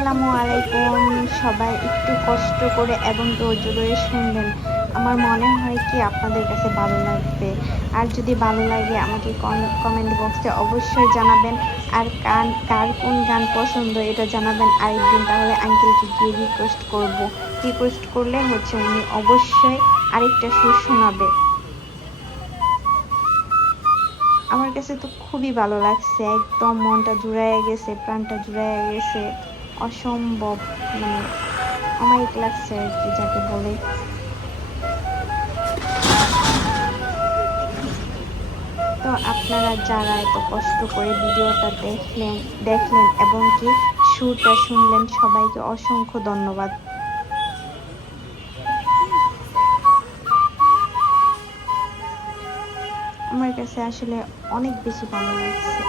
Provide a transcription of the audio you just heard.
আসসালামু আলাইকুম। সবাই একটু কষ্ট করে এবং ধৈর্য ধরে শুনবেন। আমার মনে হয় কি আপনাদের কাছে ভালো লাগবে। আর যদি ভালো লাগে আমাকে কমেন্ট বক্সে অবশ্যই জানাবেন। আর কার কোন গান পছন্দ এটা জানাবেন আরেকদিন, তাহলে আঙ্কেলকে গিয়ে রিকোয়েস্ট করব। রিকোয়েস্ট করলে হচ্ছে উনি অবশ্যই আরেকটা সুর শোনাবে। আমার কাছে তো খুবই ভালো লাগছে, একদম মনটা জুড়াইয়া গেছে, প্রাণটা জুড়াইয়া গেছে, অসম্ভব মানে অমায়িক লাগছে আর কি যাকে বলে। তো আপনারা যারা এত কষ্ট করে ভিডিওটা দেখলেন এবং কি সুরটা শুনলেন, সবাইকে অসংখ্য ধন্যবাদ। আমার কাছে আসলে অনেক বেশি ভালো লাগছে।